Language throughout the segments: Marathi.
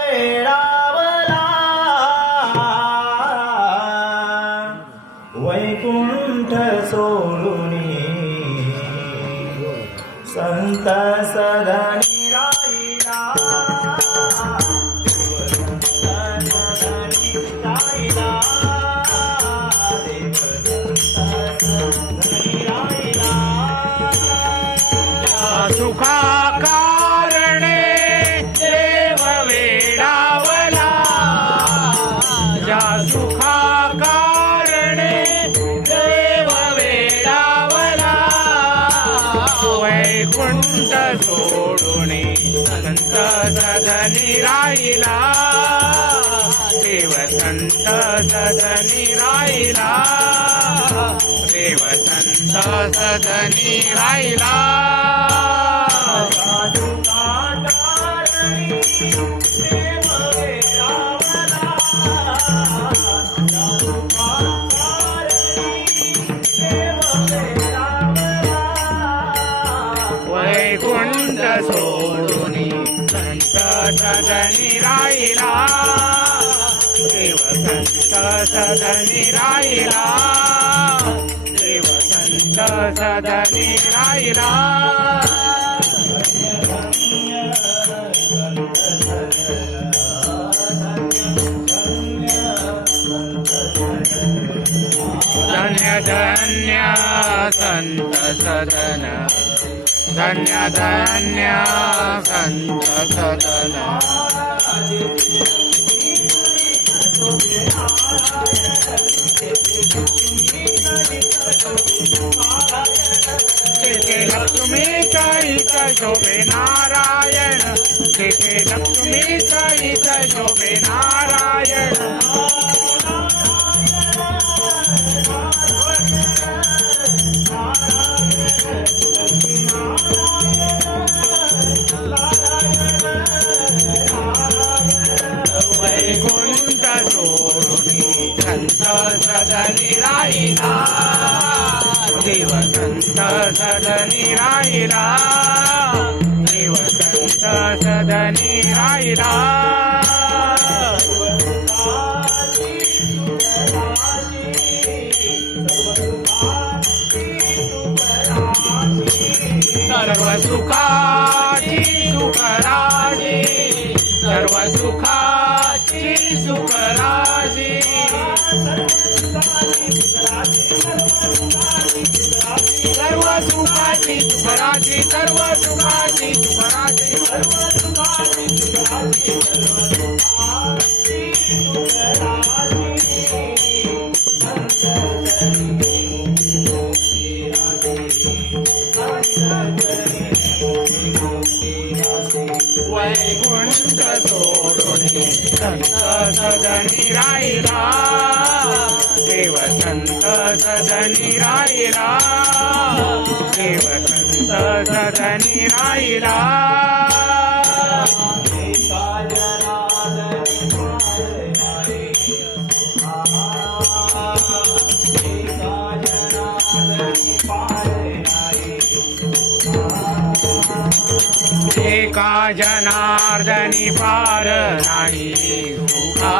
वेळावला वैकुंठ सोडुनी संत सदनी राहिला सुखा कारणे देव वेडावला ज्या सुखा कारणे देव वेडावला वैकुंठ सोडुनी संत सदनी राहिला देव संत सदनी राहिला देव संत सदनी राहिला वैकुंठ सोडुनी संत सदनी राहिला देव संत सदनी राहिला देव संत सदनी राहिला धन्य धन्य संत सदन धन्य धन्य संत सदन लक्ष्मी चरित शोभे नारायण तिथे लक्ष्मी चरित शोभे नारायण वैकुंठ सोडुनी संत सदनी राहिला देव संत सदनी राहिला देव संत सदनी राहिला सर्व सुखाची सुखराजी सर्व सुखाची सुखराजी सर्व सुखाची सुखराजी सर्व सुखाची सुखराजी सर्व सुखाची सुखराजी वैकुंठ सोडुनी संत सदनी राहिला देव संत सदनी राहिला देव संत सदनी राहिला एका जनार्दनी पार नाही सुखा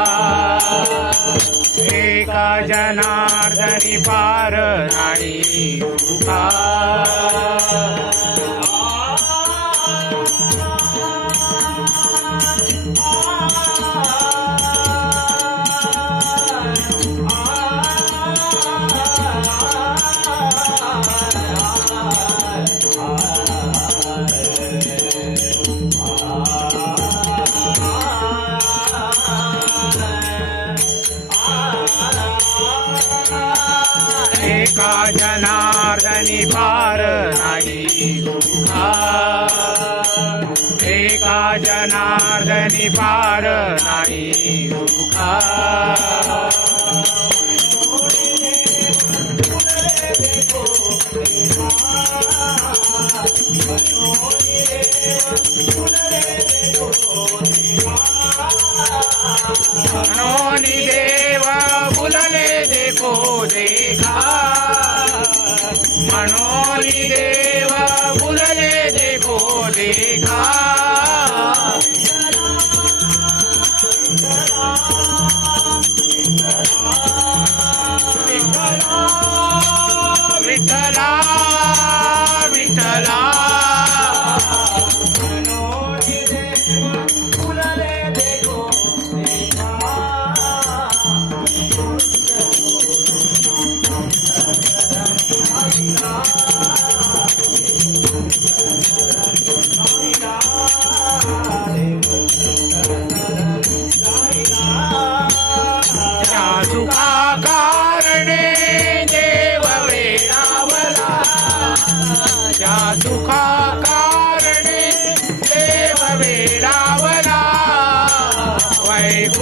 एका जनार्दनी पार नाही सुखा एका जनार्दनी पार नाही सुखा एका जनार्दनी पार नाही सुखा मनोनी देव बुलले देखो देखा मनोनी देव बुलले देखो देखा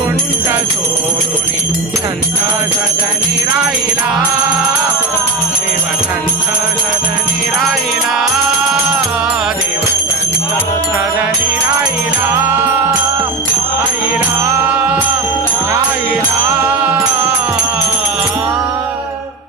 वैकुंठ सोडून संत सदनी राहिला देव संत सदनी राहिला देव संत सदनी राहिला राहिला राहिला